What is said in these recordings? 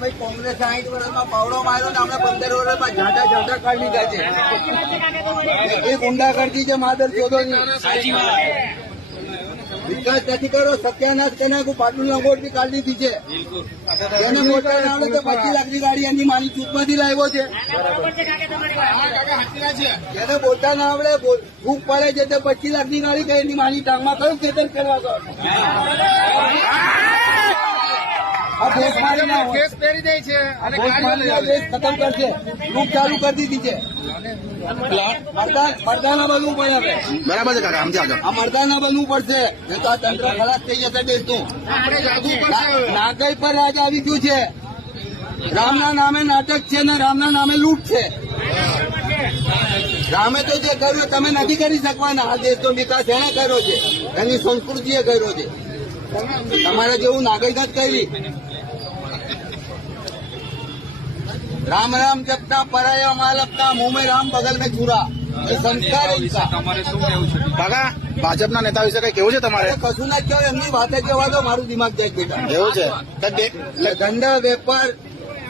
ભાઈ કોંગ્રેસ 60 વર્ષમાં પાવડો માર્યો ને આપણે 15 વર્ષમાં ઝાંટા કાઢી લીધા છે. એ ગુંડાગર્દી છે માદર ચોદો વિકાસ નથી કર્યો, સત્યાનાશ કરી નાખ્યું, પાટણ લંગોટ બી કાઢી દીધી છે. એને મોટા ના આવડે તો 25 લાખની ગાડી એની માની ચૂકમાંથી લાવ્યો છે. જેને બોલતા ના આવડે ભૂખ પડે છે તો 25 લાખની ગાડી કઈ એની માની ટાંગમાં કયું ખેતર કરવા ગયો? કેસ પહેરી દે છે અને ખતમ કરશે. લૂંટ ચાલુ કરી દીધી છે. મરદાના બનવું પડે. બરાબર છે કાકા, સમજાવજો. આ મરદાના બનવું પડશે, નહીં તો આ તંત્ર ખલાસ થઈ જશે દેશનું. નાગઈ પર રાજ આવી ગયું છે. રામના નામે નાટક છે ને રામના નામે લૂંટ છે. રામે તો જે કર્યું તમે નથી કરી શકવાના. આ દેશનો વિકાસ એને કર્યો છે, એની સંસ્કૃતિએ કર્યો છે. તમારે જેવું નાગરિકત કરી. राम राम जपता पराया माल अपना मुंह में राम बगल में छुरा. એ સંસ્કાર કાકા ભાજપના નેતા વિશે કઈ કેવું છે તમારે? કશું ના કહેવાય, એમની વાતે કહેવા દો, મારું દિમાગ જાય બેટા. એવું છે ધંધા વેપાર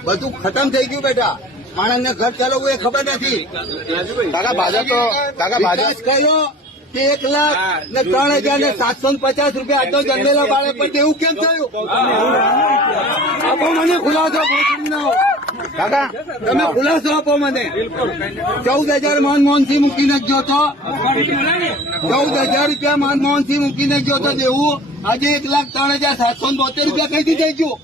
બધું ખતમ થઈ ગયું બેટા. માણસને ઘર ચાલવું એ ખબર નથી. કાકા ભાજપ તો વિકાસ કર્યો કે 1 લાખ ને 3,750 રૂપિયા આટલો જન્મેલા બાળક પર એવું કેમ થયું? આપો મને ખુલાસો. કાકા તમે ખુલાસો આપો મને. 14,000 મનમોહનસિંહ મૂકીને ગયો તો, 14,000 રૂપિયા મનમોહનસિંહ મૂકીને ગયો તો દેવું. આજે 1,03,772 રૂપિયા કઈથી થઈ ગયું?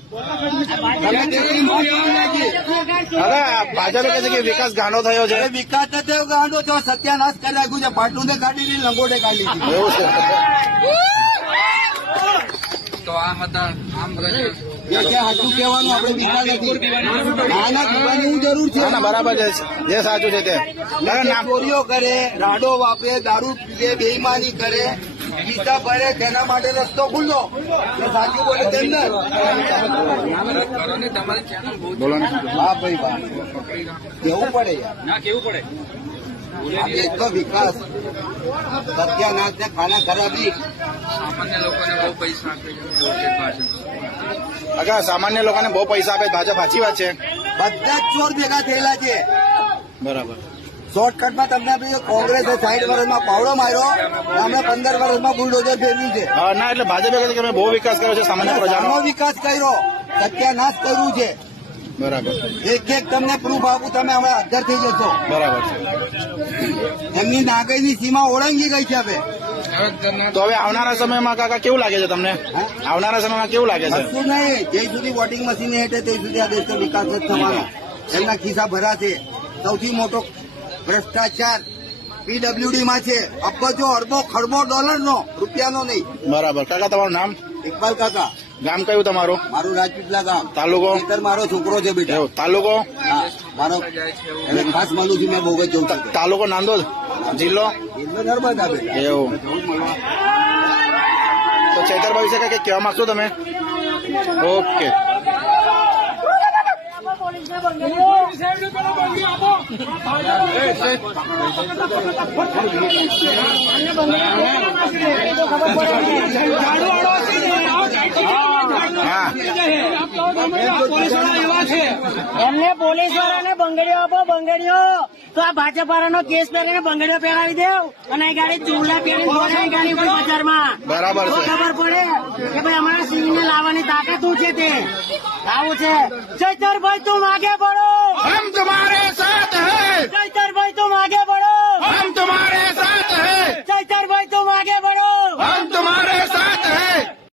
કાકા ભાજપે કહે છે કે વિકાસ ગાંડો થયો છે. વિકાસ તો થયો ગાંડો છો, સત્યાનાશ કરી નાખ્યું છે. પાટલુને કાઢી દીધી, લંગોટે કાઢી દીધી. એવું છે તો આ હતા આમ હાચું કહેવાનું આપણે વિકાસ નથી. નાના કહેવાની હું જરૂર છે. બરાબર છે, જે સાચું છે તે. ચોરીઓ કરે, રાડો વાપરે, દારૂ પીએ, બેઈમાની કરે, પીતા ભરે, તેના માટે રસ્તો ખુલ્લો. સાચું બોલે તેમ ને. કરો ને તમારી ચેનલ બહુ બોલો ને. હા ભાઈ વાહ, કેવું પડે યાર. ના કેવું પડે. દેશનો વિકાસ સત્યાનાશ ને ખાના ખરાબી. સામાન્ય લોકોને બહુ પૈસા આપે છે ભાજપ. કાકા સામાન્ય લોકોને બહુ પૈસા આપે ભાજપ, સાચી વાત છે. બધા જ ચોર ભેગા થયેલા છે. બરાબર. શોર્ટકટમાં તમને કોંગ્રેસે 60 વર્ષમાં પાવડો માર્યો, અમે 15 વર્ષમાં બુલડોઝર ફેરવ્યું છે. ના એટલે ભાજપે કહે છે કે અમે બહુ વિકાસ કર્યો છે સામાન્ય પ્રજાનો. સામો વિકાસ કર્યો, સત્યાનાશ કર્યું છે. બરાબર. એક તમને પ્રૂફ આપું, તમે હમણાં હાજર થઈ જશો. બરાબર છે. એમની નાગઈની સીમા ઓળંગી ગઈ છે હવે. તો હવે આવનારા સમયમાં કાકા કેવું લાગે છે તમને? આવનારા સમયમાં કેવું લાગે છે? કશું નહીં, જ્યાં સુધી વોટિંગ મશીન હેઠે ત્યાં સુધી આ દેશનો વિકાસ જ થવાનો. એમના ખિસ્સા ભરાશે. સૌથી મોટો ભ્રષ્ટાચાર પીડબ્લ્યુડીમાં છે. અબજો અરબો ખરબો ડોલરનો, રૂપિયાનો નહીં. બરાબર. કાકા તમારું નામ? ઇકબાલ કાકા. ગામ કયું તમારું? મારું રાજપીપળા ગામ. તાલુકો? મારો છોકરો છે બેટા. એવું. તાલુકો? હા, મારો એને ખાસ મળું છું. મેં બહુ જ જવું. તાલુકો નાંદોદ, જિલ્લો નર્મદા બેટા. એવું. તો ચૈતરભાઈ વિશે કઈ કહેવા માંગશો તમે? ઓકે. એમને પોલીસ વાળાને બંગડીઓ આપો, બંગડીઓ. તો આ ભાજપ વાળાનો કેસ પહેરીને બંગડીઓ પહેરાવી દેવ અને એ ગાડી ચૂલા પહેરીને દોડે ગાડી ઉપર બજારમાં. બરાબર તો છે. ખબર પડે કે ભાઈ અમારા સિંહ ને લાવવાની તાકાત શું છે. તે આવું છે. ચૈતરભાઈ તું માગે પડો.